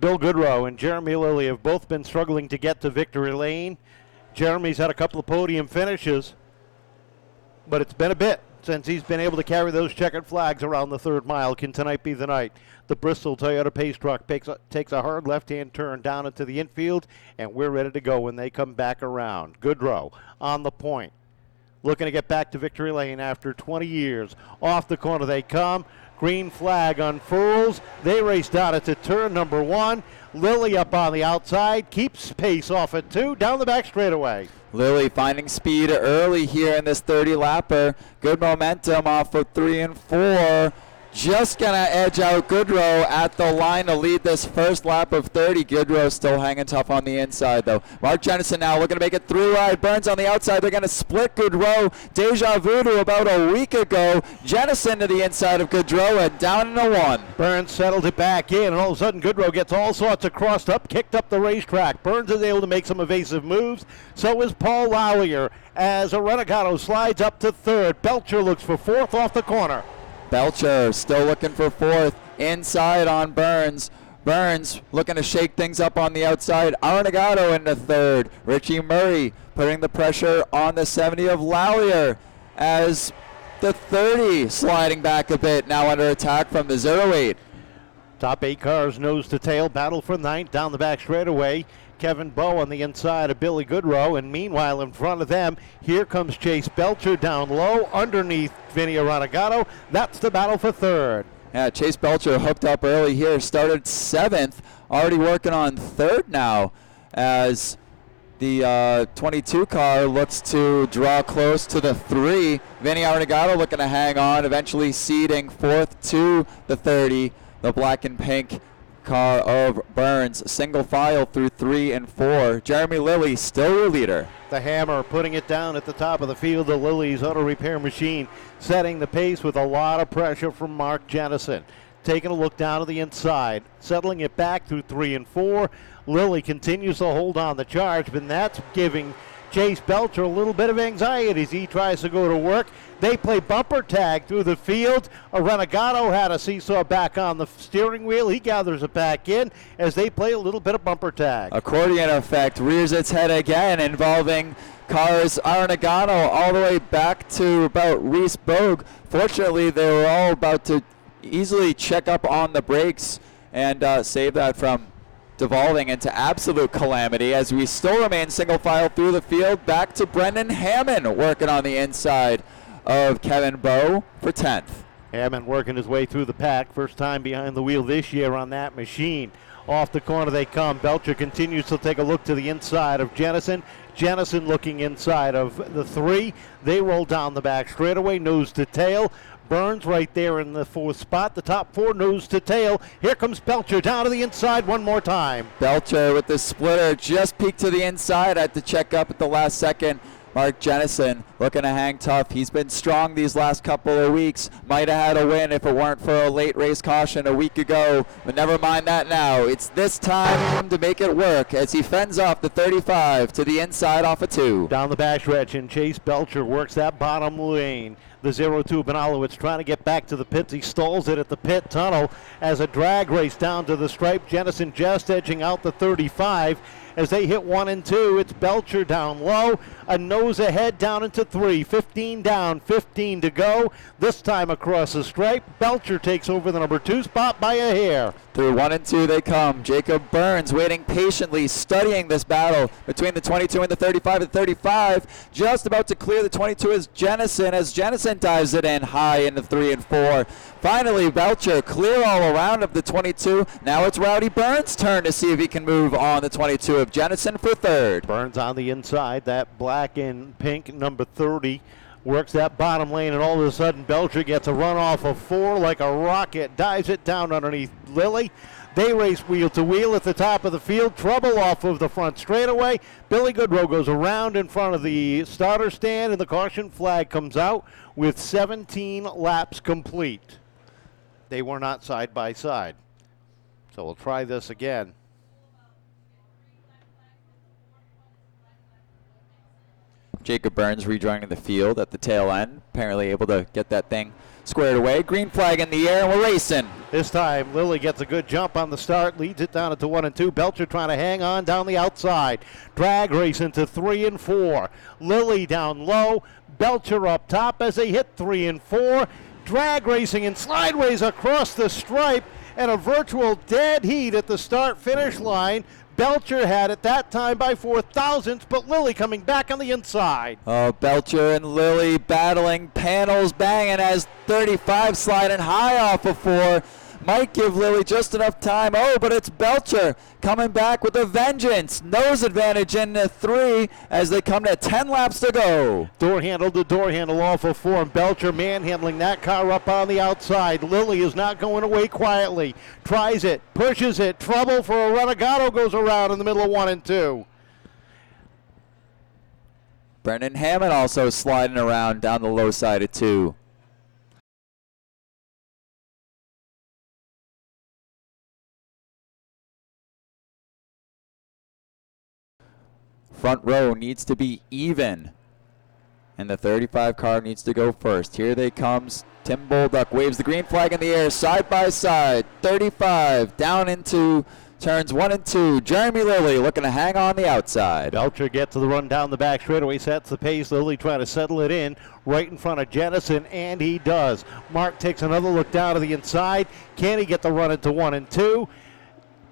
Bill Goodrow and Jeremy Lilly have both been struggling to get to victory lane. Jeremy's had a couple of podium finishes, but it's been a bit since he's been able to carry those checkered flags around the third mile. Can tonight be the night? The Bristol Toyota Pace truck takes a hard left-hand turn down into the infield, and we're ready to go when they come back around. Goodrow on the point, looking to get back to victory lane after 20 years. Off the corner they come. Green flag unfurls. They race down into turn number 1. Lilly up on the outside, keeps pace off at 2, down the back straightaway. Lilly finding speed early here in this 30-lapper. Good momentum off of 3 and 4. Just going to edge out Goodrow at the line to lead this first lap of 30. Goodrow still hanging tough on the inside, though. Mark Jennison now looking to make it through ride. Burns on the outside. They're going to split Goodrow. Deja vu to about a week ago. Jennison to the inside of Goodrow and down into 1. Burns settled it back in, and all of a sudden Goodrow gets all sorts of crossed up, kicked up the racetrack. Burns is able to make some evasive moves. So is Paul Lallier as a Renegado slides up to 3rd. Belcher looks for 4th off the corner. Belcher still looking for 4th, inside on Burns. Burns looking to shake things up on the outside. Arenegado into 3rd. Richie Murray putting the pressure on the 70 of Lallier as the 30 sliding back a bit, now under attack from the 08. Top 8 cars nose to tail, battle for 9th down the back straightaway. Kevin Bowe on the inside of Billy Goodrow, and meanwhile in front of them, here comes Chase Belcher down low underneath Vinny Arenegado. That's the battle for 3rd. Yeah, Chase Belcher hooked up early here, started 7th, already working on 3rd now as the 22 car looks to draw close to the 3. Vinny Arenegado looking to hang on, eventually ceding 4th to the 30. The black and pink car of Burns, single file through 3 and 4. Jeremy Lilly still your leader. The Hammer putting it down at the top of the field. The Lilly's auto repair machine setting the pace with a lot of pressure from Mark Jennison. Taking a look down to the inside, settling it back through 3 and 4. Lilly continues to hold on the charge, but that's giving Chase Belcher a little bit of anxiety as he tries to go to work. They play bumper tag through the field. Arenegado had a seesaw back on the steering wheel. He gathers it back in as they play a little bit of bumper tag. Accordion effect rears its head again, involving cars Arenegado all the way back to about Reese Bogue. Fortunately, they were all about to easily check up on the brakes and save that from devolving into absolute calamity as we still remain single file through the field. Back to Brendan Hammond working on the inside of Kevin Bowe for 10th. Hammond working his way through the pack. First time behind the wheel this year on that machine. Off the corner they come. Belcher continues to take a look to the inside of Jennison. Jennison looking inside of the 3. They roll down the back straightaway, nose to tail. Burns right there in the 4th spot. The top 4 nose to tail. Here comes Belcher down to the inside one more time. Belcher with the splitter just peeked to the inside. Had to check up at the last second. Mark Jennison looking to hang tough. He's been strong these last couple of weeks. Might have had a win if it weren't for a late race caution a week ago. But never mind that now. It's this time to make it work as he fends off the 35 to the inside off a 2. Down the backstretch, and Chase Belcher works that bottom lane. The 02 Benalowitz trying to get back to the pits. He stalls it at the pit tunnel as a drag race down to the stripe. Jennison just edging out the 35. As they hit 1 and 2, it's Belcher down low, a nose ahead down into 3, 15 down, 15 to go. This time across the stripe, Belcher takes over the number 2 spot by a hair. Through 1 and 2 they come. Jacob Burns waiting patiently, studying this battle between the 22 and the 35. The 35 just about to clear the 22 is Jennison as Jennison dives it in high into 3 and 4. Finally, Belcher clear all around of the 22. Now it's Rowdy Burns' turn to see if he can move on the 22 of Jennison for 3rd. Burns on the inside, that black and pink number 30. Works that bottom lane, and all of a sudden Belcher gets a run off of 4 like a rocket, dives it down underneath Lilly. They race wheel to wheel at the top of the field. Trouble off of the front straightaway. Billy Goodrow goes around in front of the starter stand, and the caution flag comes out with 17 laps complete. They were not side by side. So we'll try this again. Jacob Burns rejoining the field at the tail end, apparently able to get that thing squared away. Green flag in the air, and we're racing. This time, Lilly gets a good jump on the start, leads it down into 1 and 2. Belcher trying to hang on down the outside. Drag race into 3 and 4. Lilly down low, Belcher up top as they hit 3 and 4. Drag racing and slideways across the stripe, and a virtual dead heat at the start-finish line. Belcher had it that time by 4 thousandths, but Lilly coming back on the inside. Oh, Belcher and Lilly battling, panels banging as 35 sliding high off of 4. Might give Lilly just enough time. Oh, but it's Belcher coming back with a vengeance. Nose advantage into 3 as they come to 10 laps to go. Door handle to door handle off of 4, and Belcher manhandling that car up on the outside. Lilly is not going away quietly. Tries it, pushes it. Trouble for a Renegado goes around in the middle of 1 and 2. Brendan Hammond also sliding around down the low side of 2. Front row needs to be even, and the 35 car needs to go first. Here they comes. Tim Bolduck waves the green flag in the air, side by side. 35 down into turns 1 and 2. Jeremy Lilly looking to hang on the outside. Belcher gets to the run down the back straightaway, sets the pace. Lilly trying to settle it in right in front of Jennison, and he does. Mark takes another look down to the inside. Can he get the run into 1 and 2?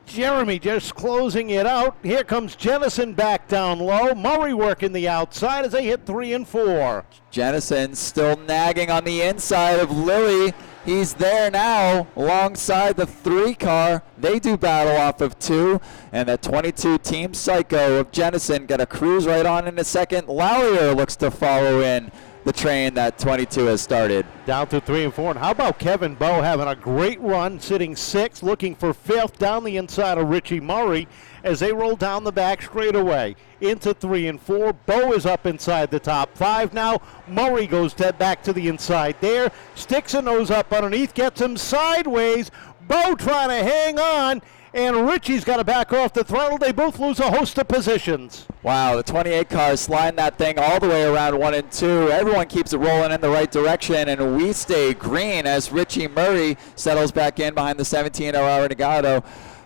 Jeremy just closing it out. Here comes Jennison back down low. Murray working the outside as they hit 3 and 4. Jennison still nagging on the inside of Lilly. He's there now alongside the 3 car. They do battle off of 2. And the 22 Team Psycho of Jennison got a cruise right on in a second. Lallier looks to follow in the train that 22 has started. Down to 3 and 4. And how about Kevin Bowe having a great run, sitting 6th, looking for 5th down the inside of Richie Murray as they roll down the back straightaway into 3 and 4. Bowe is up inside the top 5 now. Murray goes dead back to the inside there. Sticks a nose up underneath, gets him sideways. Bowe trying to hang on, and Richie's got to back off the throttle. They both lose a host of positions. Wow, the 28 car sliding that thing all the way around 1 and 2. Everyone keeps it rolling in the right direction, and we stay green as Richie Murray settles back in behind the 17 Renegado.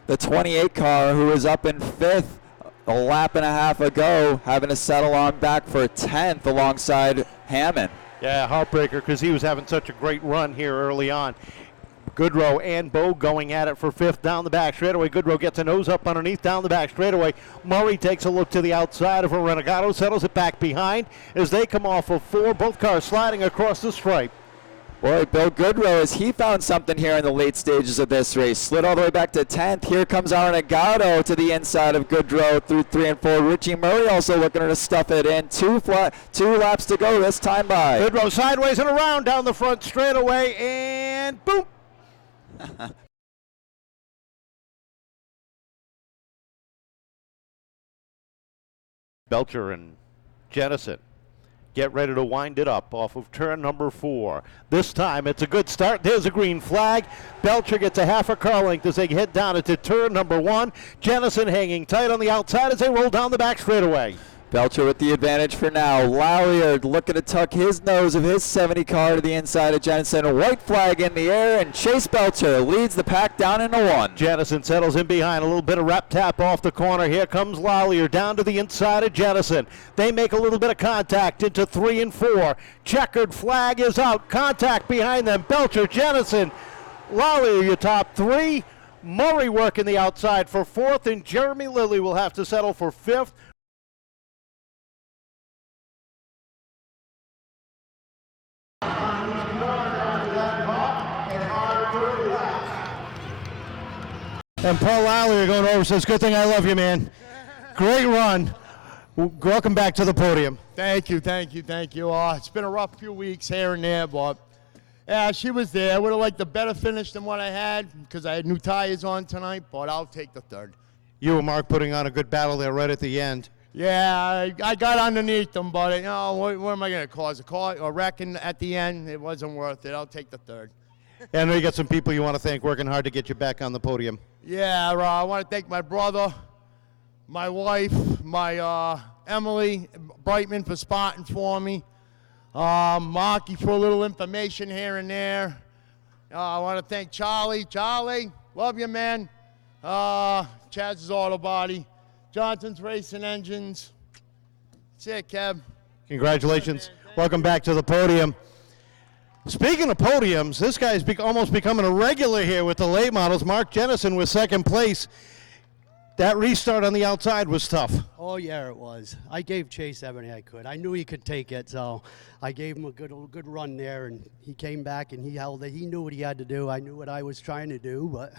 The 28 car, who was up in 5th a lap and a half ago, having to settle on back for 10th alongside Hammond. Yeah, heartbreaker, because he was having such a great run here early on. Goodrow and Bowe going at it for 5th down the back straightaway. Goodrow gets a nose up underneath down the back straightaway. Murray takes a look to the outside of a Renegado, settles it back behind as they come off of 4. Both cars sliding across the stripe. Boy, Bill Goodrow, as he found something here in the late stages of this race. Slid all the way back to 10th. Here comes our Renegado to the inside of Goodrow through 3 and 4. Richie Murray also looking to stuff it in. 2 laps to go this time by. Goodrow sideways and around down the front straightaway, and boom. Belcher and Jennison get ready to wind it up off of turn number 4. This time it's a good start. There's a green flag. Belcher gets a half a car length as they head down into turn number 1. Jennison hanging tight on the outside as they roll down the back straightaway. Belcher with the advantage for now. Lallier looking to tuck his nose of his 70 car to the inside of Jennison. A white flag in the air, and Chase Belcher leads the pack down into 1. Jennison settles in behind. A little bit of rep tap off the corner. Here comes Lallier down to the inside of Jennison. They make a little bit of contact into 3 and 4. Checkered flag is out. Contact behind them. Belcher, Jennison, Lallier, your top 3. Murray working the outside for 4th, and Jeremy Lilly will have to settle for 5th. And Paul Lallier going over says, good thing I love you, man. Great run. Welcome back to the podium. Thank you, thank you, thank you. It's been a rough few weeks here and there, but yeah, she was there. I would have liked a better finish than what I had because I had new tires on tonight, but I'll take the 3rd. You and Mark putting on a good battle there right at the end. Yeah, I got underneath them, but you know, what am I going to cause? A wreck at the end? It wasn't worth it. I'll take the 3rd. I know you got some people you want to thank working hard to get you back on the podium. Yeah, I want to thank my brother, my wife, my Emily Brightman for spotting for me. Marky for a little information here and there. I want to thank Charlie. Charlie, love you, man. Chaz's Auto Body. Johnson's Racing Engines. That's it, Kev. Congratulations. Welcome back to the podium. Speaking of podiums, this guy's almost becoming a regular here with the late models. Mark Jennison was second place. That restart on the outside was tough. Oh, yeah, it was. I gave Chase everything I could. I knew he could take it, so I gave him a good run there, and he came back and he held it. He knew what he had to do. I knew what I was trying to do, but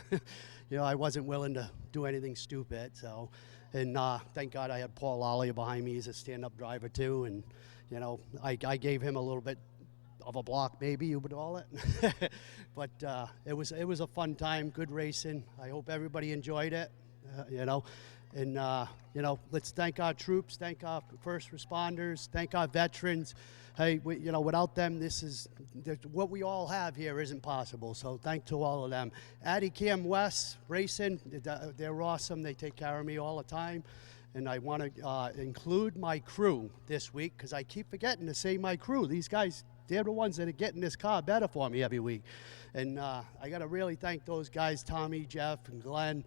you know, I wasn't willing to do anything stupid. So, and thank God I had Paul Lollier behind me. He's a stand-up driver too, and you know, I gave him a little bit of a block, maybe you would call it. But it was a fun time, good racing. I hope everybody enjoyed it. You know, and you know, let's thank our troops, thank our first responders, thank our veterans. Hey, you know, without them, what we all have here isn't possible. So thank to all of them. Addie Cam West Racing, they're awesome. They take care of me all the time. And I want to include my crew this week because I keep forgetting to say my crew. These guys, they're the ones that are getting this car better for me every week. And I got to really thank those guys, Tommy, Jeff, and Glenn.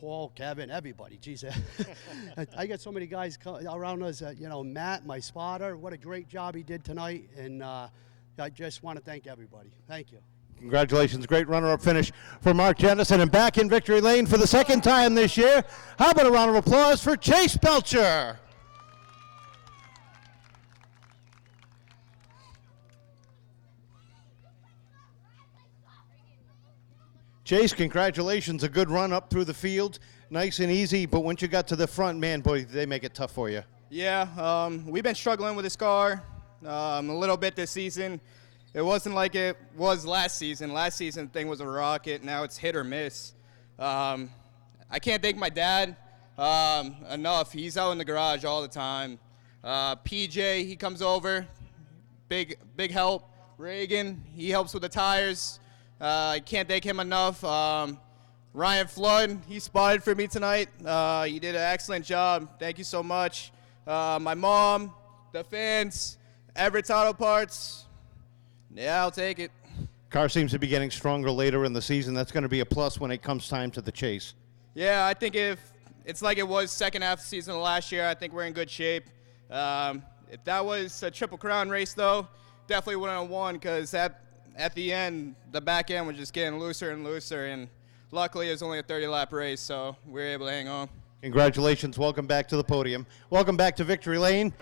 Paul, Kevin, everybody. Jeez, I got so many guys around us. You know, Matt, my spotter. What a great job he did tonight, and I just want to thank everybody. Thank you. Congratulations, great runner-up finish for Mark Jennison, and back in victory lane for the second time this year. How about a round of applause for Chase Belcher? Chase, congratulations. A good run up through the field. Nice and easy, but once you got to the front, man, boy, they make it tough for you. Yeah, we've been struggling with this car a little bit this season. It wasn't like it was last season. Last season, the thing was a rocket. Now it's hit or miss. I can't thank my dad enough. He's out in the garage all the time. PJ, he comes over. Big help. Reagan, he helps with the tires. I can't thank him enough. Ryan Flood, he spotted for me tonight. You did an excellent job. Thank you so much. My mom, the fans, Everett's Auto Parts. Yeah, I'll take it. Car seems to be getting stronger later in the season. That's going to be a plus when it comes time to the chase. Yeah, I think if it's like it was second half of the season of last year, I think we're in good shape. If that was a Triple Crown race, though, definitely wouldn't have won because at the end, the back end was just getting looser and looser, and luckily it was only a 30-lap race, so we were able to hang on. Congratulations. Welcome back to the podium. Welcome back to Victory Lane.